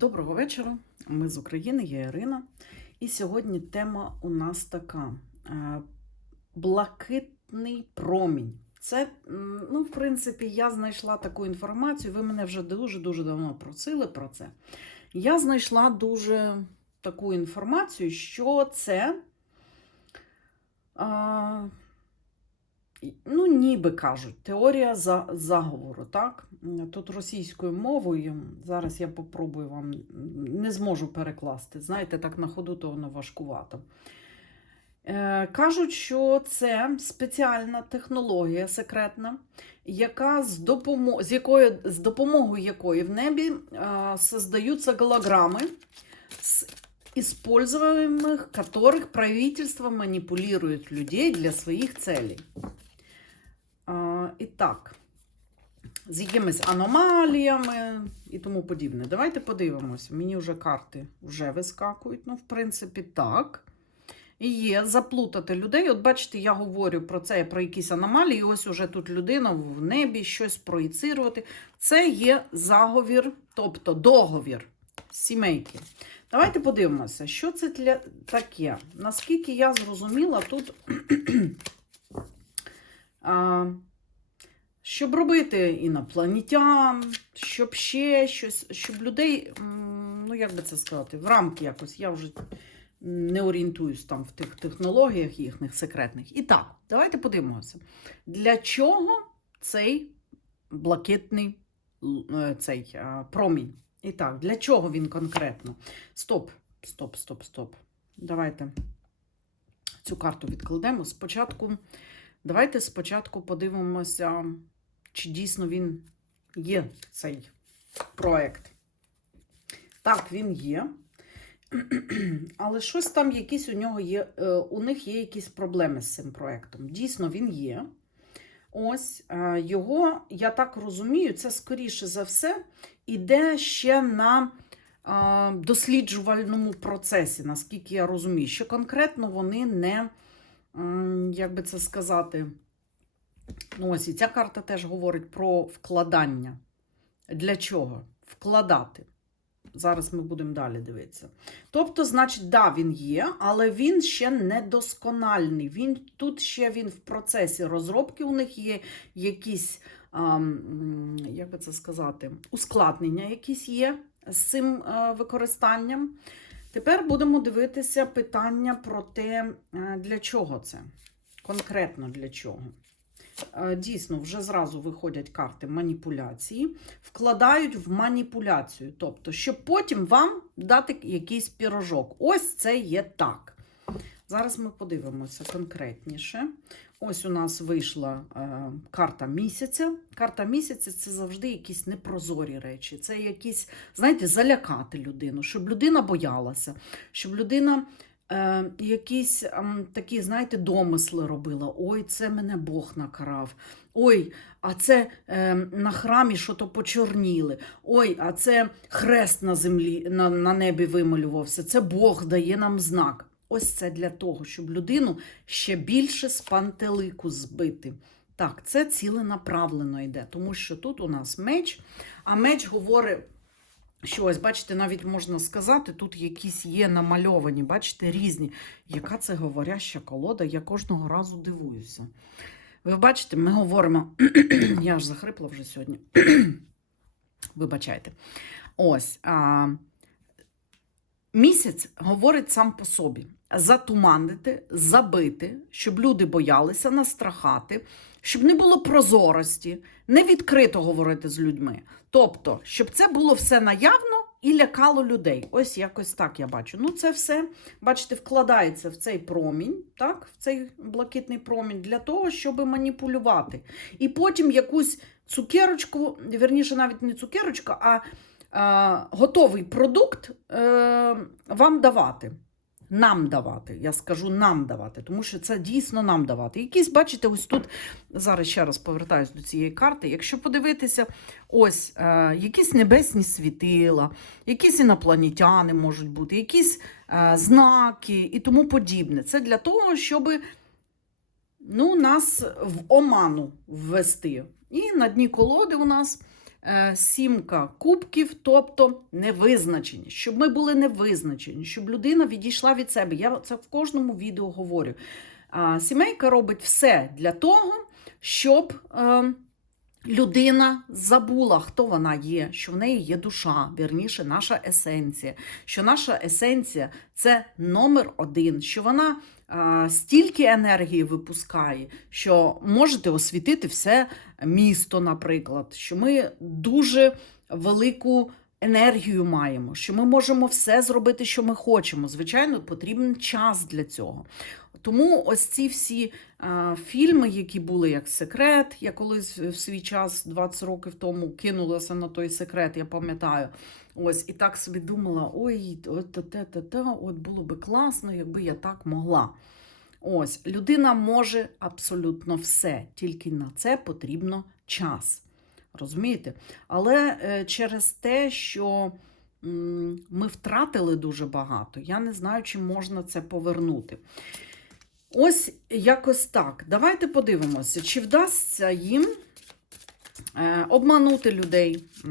Доброго вечора. Ми з України, я Ірина. І сьогодні тема у нас така: е, блакитний промінь. Це, ну, в принципі, я знайшла таку інформацію. Ви мене вже дуже-дуже давно просили про це. Я знайшла дуже таку інформацію, що це. Ну, ніби кажуть, теорія за, заговору, так? Тут російською мовою, зараз я попробую вам, не зможу перекласти. Знаєте, так на ходу, то воно важкувато. Е, кажуть, що це спеціальна технологія секретна, яка з, допомо... з, якою... з допомогою якої в небі е, создаються голограмми, с использованием которых правительство манипулирует людей для своїх целей. І так, з якимись аномаліями і тому подібне. Давайте подивимося. Мені вже карти вже вискакують. Ну, в принципі, так. І є заплутати людей. От бачите, я говорю про це, про якісь аномалії. Ось уже тут людина в небі щось проєцирувати. Це є заговір, тобто договір сімейки. Давайте подивимося, що це для таке. Наскільки я зрозуміла, тут. щоб робити інопланетян, щоб ще щось, щоб людей, ну як би це сказати, в рамки якось. Я вже не орієнтуюсь там в тих технологіях їхніх секретних. І так, давайте подивимося. Для чого цей блакитний е, цей промінь? І так, для чого він конкретно? Стоп, стоп, стоп, стоп. Давайте цю карту відкладемо. Спочатку, давайте спочатку подивимося, чи дійсно він є цей проект. Так, він є. Але щось там якісь у нього є, е, у них є якісь проблеми з цим проектом. Дійсно, він є. Ось е, його, я так розумію, це скоріше за все іде ще на е, досліджувальному процесі, наскільки я розумію, що конкретно вони не, як би це сказати, ну ось і ця карта теж говорить про вкладання. Для чого? Вкладати. Зараз ми будемо далі дивитися. Тобто, значить, да, він є, але він ще не доскональний. Він, тут ще він в процесі розробки, у них є якісь, а, як би це сказати, ускладнення якісь є з цим е, використанням. Тепер будемо дивитися питання про те, е, для чого це. Конкретно для чого. Е, Дійсно, вже зразу виходять карти маніпуляції, вкладають в маніпуляцію. Тобто, щоб потім вам дати якийсь пірожок. Ось це є так. Зараз ми подивимося конкретніше. Ось у нас вийшла е, карта місяця. Карта місяця це завжди якісь непрозорі речі. Це якісь, знаєте, залякати людину, щоб людина боялася, щоб людина якісь ем, такі, знаєте, домисли робила. Ой, це мене Бог накарав. Ой, а це е, на храмі що-то почорніли. Ой, а це хрест на землі, на, на небі вималювався. Це Бог дає нам знак. Ось це для того, щоб людину ще більше з пантелику збити. Так, це ціленаправлено йде, тому що тут у нас меч, а меч говорить. Що ось, бачите, навіть можна сказати, тут якісь є намальовані, бачите, різні. Яка це говоряща колода, я кожного разу дивуюся. Ви бачите, ми говоримо, я аж захрипла вже сьогодні. Вибачайте. Ось. А, місяць говорить сам по собі: затуманити, забити, щоб люди боялися, настрахати, щоб не було прозорості, не відкрито говорити з людьми. Тобто, щоб це було все наявно і лякало людей. Ось якось так я бачу. Ну, це все, бачите, вкладається в цей промінь, так, в цей блакитний промінь, для того, щоб маніпулювати. І потім якусь цукерочку, вірніше, навіть не цукерочку, а готовий продукт е, вам давати. Нам давати, я скажу нам давати, тому що це дійсно нам давати. Якісь, бачите, ось тут зараз ще раз повертаюся до цієї карти. Якщо подивитися, ось е, якісь небесні світила, якісь інопланетяни можуть бути, якісь е, знаки і тому подібне. Це для того, щоб ну, нас в оману ввести. І на дні колоди у нас сімка кубків, тобто невизначені, щоб ми були невизначені, щоб людина відійшла від себе. Я це в кожному відео говорю. Сімейка робить все для того, щоб е, людина забула, хто вона є, що в неї є душа, вірніше, наша есенція. Що наша есенція це номер один, що вона е, стільки енергії випускає, що можете освітити все місто, наприклад, що ми дуже велику енергію маємо, що ми можемо все зробити, що ми хочемо. Звичайно, потрібен час для цього. Тому ось ці всі е, фільми, які були як секрет, я колись в свій час, 20 років тому, кинулася на той секрет, я пам'ятаю. Ось, і так собі думала: ой, от те, те, те, от було би класно, якби я так могла. Ось, людина може абсолютно все, тільки на це потрібно час. Розумієте? Але е, через те, що ми втратили дуже багато, я не знаю, чи можна це повернути. Ось якось так. Давайте подивимося, чи вдасться їм обманути людей е,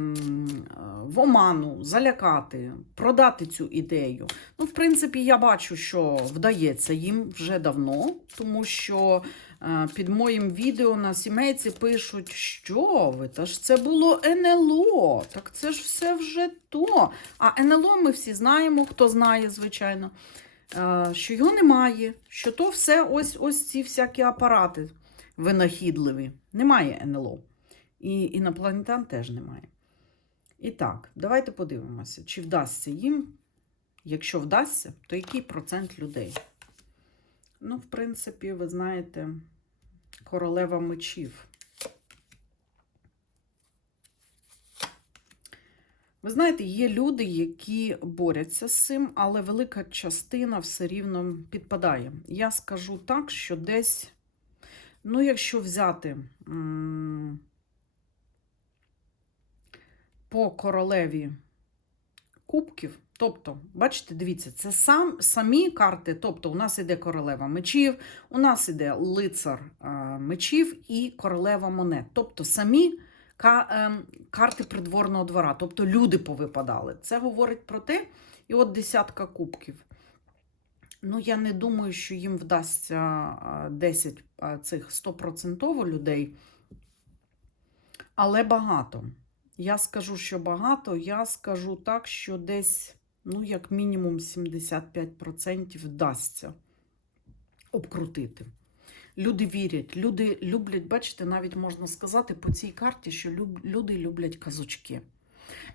в оману, залякати, продати цю ідею. Ну, в принципі, я бачу, що вдається їм вже давно, тому що е, під моїм відео на сімейці пишуть, що ви, та ж це було НЛО, так це ж все вже то. А НЛО ми всі знаємо, хто знає, звичайно, е, що його немає, що то все ось ось ці всякі апарати винахідливі. Немає НЛО. І інопланетян теж немає. І так, давайте подивимося, чи вдасться їм. Якщо вдасться, то який процент людей? Ну, в принципі, ви знаєте, королева мечів. Ви знаєте, є люди, які борються з цим, але велика частина все рівно підпадає. Я скажу так, що десь, ну, якщо взяти м, по королеві кубків, тобто, бачите, дивіться, це сам, самі карти, тобто у нас іде королева мечів, у нас іде лицар е, мечів і королева монет. Тобто самі ем, карти придворного двора, тобто люди повипадали. Це говорить про те, і от десятка кубків. Ну, я не думаю, що їм вдасться 10 цих 100% людей, але багато. Я скажу, що багато, я скажу так, що десь, ну, як мінімум 75% вдасться обкрутити. Люди вірять, люди люблять, бачите, навіть можна сказати по цій карті, що люди люблять казочки.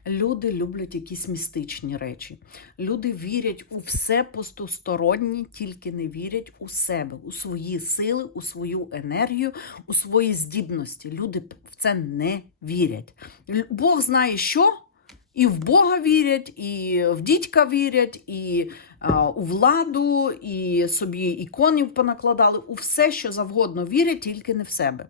Люди люблять якісь містичні речі. Люди вірять у все потустороннє, тільки не вірять у себе, у свої сили, у свою енергію, у свої здібності. Люди в це не вірять. Бог знає, що. І в Бога вірять, і в дідька вірять, і а, у владу, і собі іконів понакладали, у все, що завгодно вірять, тільки не в себе.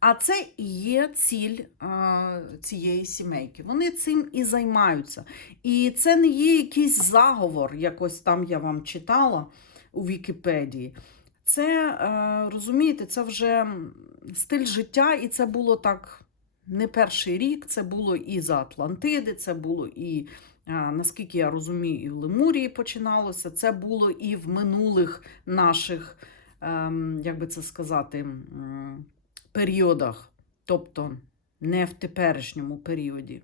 А це і є ціль а, цієї сімейки. Вони цим і займаються. І це не є якийсь заговор, якось там я вам читала у Вікіпедії. Це, е, розумієте, це вже стиль життя, і це було так не перший рік. Це було і за Атлантиди, це було і, наскільки я розумію, і в Лемурії починалося. Це було і в минулих наших, ем, як би це сказати, періодах, тобто не в теперішньому періоді.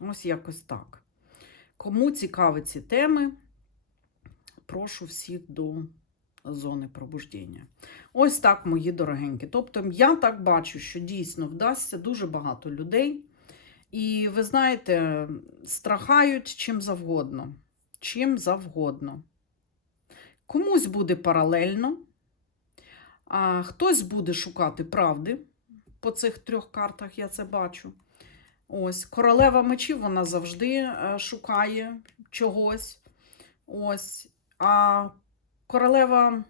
Ось якось так. Кому цікаві ці теми, прошу всіх до зони пробуждення. Ось так, мої дорогенькі. Тобто, я так бачу, що дійсно вдасться дуже багато людей. І ви знаєте, страхають чим завгодно. Чим завгодно. Комусь буде паралельно, а хтось буде шукати правди. По цих трьох картах я це бачу. Ось, королева мечів, вона завжди е, шукає чогось. Ось. А королева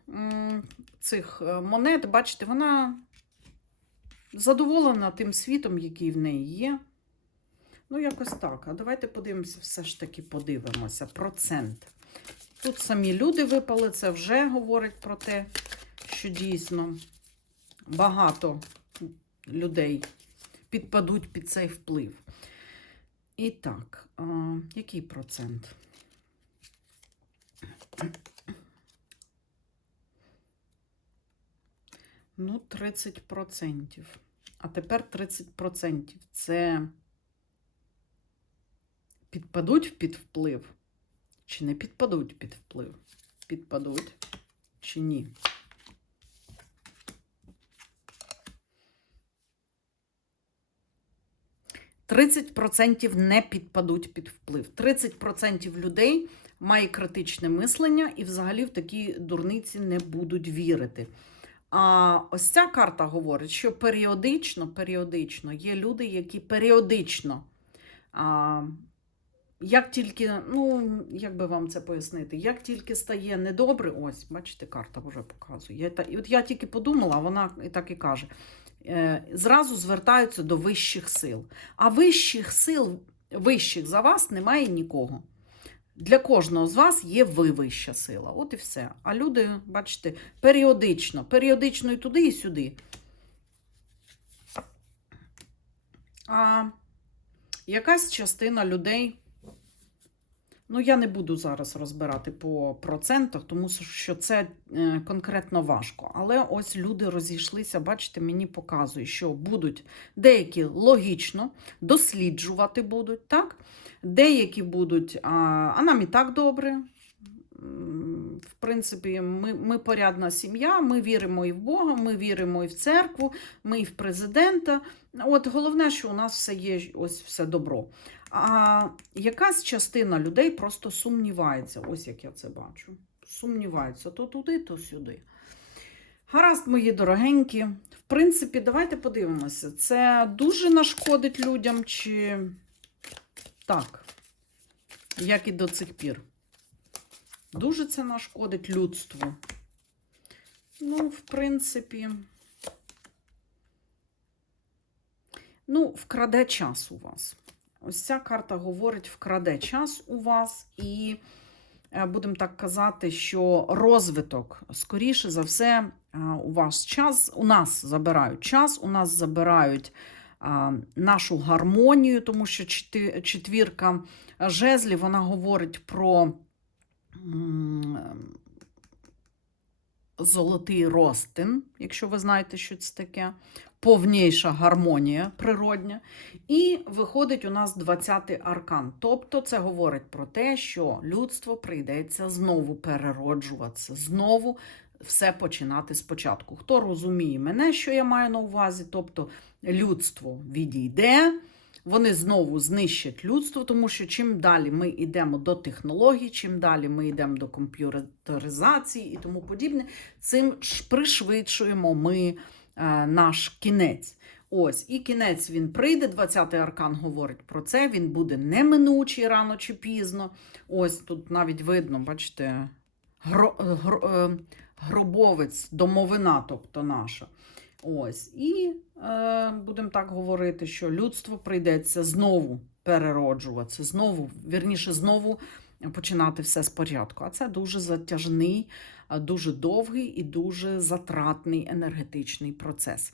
цих е, монет, бачите, вона задоволена тим світом, який в неї є. Ну, якось так. А давайте подивимося, все ж таки подивимося. Процент. Тут самі люди випали, це вже говорить про те, що дійсно багато людей підпадуть під цей вплив. І так, а, який процент? Ну, 30%. А тепер 30%. Це підпадуть під вплив? Чи не підпадуть під вплив? Підпадуть чи ні? Тридцять процентів не підпадуть під вплив. 30% людей має критичне мислення і взагалі в такі дурниці не будуть вірити. А ось ця карта говорить, що періодично, періодично є люди, які періодично, а, як тільки, ну, як би вам це пояснити, як тільки стає недобре, ось, бачите, карта вже показує. І от я тільки подумала, вона і так і каже: зразу звертаються до вищих сил. А вищих сил, вищих за вас немає нікого. Для кожного з вас є ви вища сила. От і все. А люди, бачите, періодично, періодично і туди, і сюди. А якась частина людей, ну я не буду зараз розбирати по процентах, тому що це е, конкретно важко. Але ось люди розійшлися, бачите, мені показує, що будуть деякі логічно досліджувати будуть, так? Деякі будуть, а, а нам і так добре. В принципі, ми, ми порядна сім'я, ми віримо і в Бога, ми віримо і в церкву, ми і в президента. От головне, що у нас все є, ось все добро. А якась частина людей просто сумнівається, ось як я це бачу. Сумніваються то туди, то сюди. Гаразд, мої дорогенькі. В принципі, давайте подивимося, це дуже нашкодить людям, чи так, як і до цих пір. Дуже це нашкодить людству. Ну, в принципі, ну, вкраде час у вас. Ось ця карта говорить, вкраде час у вас, і е, будемо так казати, що розвиток, скоріше за все, е, у вас час, у нас забирають час, у нас забирають а, нашу гармонію, тому що четвірка жезлів, вона говорить про золотий ростин, якщо ви знаєте, що це таке, повніша гармонія природня. І виходить у нас 20-й аркан. Тобто це говорить про те, що людство прийдеться знову перероджуватися, знову все починати спочатку. Хто розуміє мене, що я маю на увазі? Тобто людство відійде. Вони знову знищать людство, тому що чим далі ми йдемо до технологій, чим далі ми йдемо до комп'ютеризації і тому подібне, цим ж пришвидшуємо ми наш кінець. Ось, і кінець він прийде. 20-й аркан говорить про це. Він буде неминучий рано чи пізно. Ось тут навіть видно, бачите, гро, гро, е, гробовець, домовина, тобто наша. Ось. І е, будемо так говорити, що людство прийдеться знову перероджуватися, знову, вірніше, знову починати все спочатку. А це дуже затяжний, дуже довгий і дуже затратний енергетичний процес.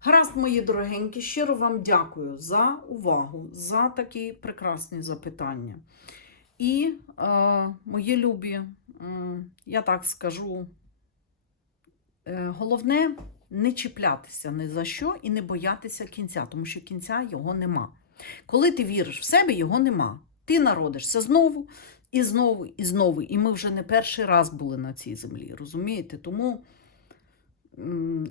Гаразд, мої дорогенькі, щиро вам дякую за увагу, за такі прекрасні запитання. І, е, мої любі, я так скажу, е, головне не чіплятися ні за що і не боятися кінця, тому що кінця його нема. Коли ти віриш в себе, його нема. Ти народишся знову і знову, і знову. І ми вже не перший раз були на цій землі, розумієте? Тому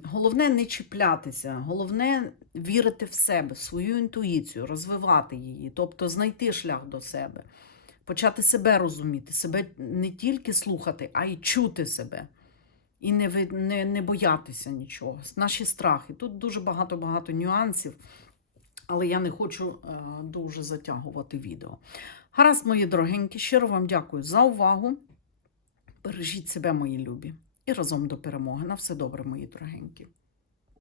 головне не чіплятися, головне вірити в себе, в свою інтуїцію, розвивати її, тобто знайти шлях до себе, почати себе розуміти, себе не тільки слухати, а й чути себе. І не, не, не боятися нічого. Наші страхи. Тут дуже багато-багато нюансів, але я не хочу е, дуже затягувати відео. Гаразд, мої дорогенькі, щиро вам дякую за увагу. Бережіть себе, мої любі, і разом до перемоги. На все добре, мої дорогенькі.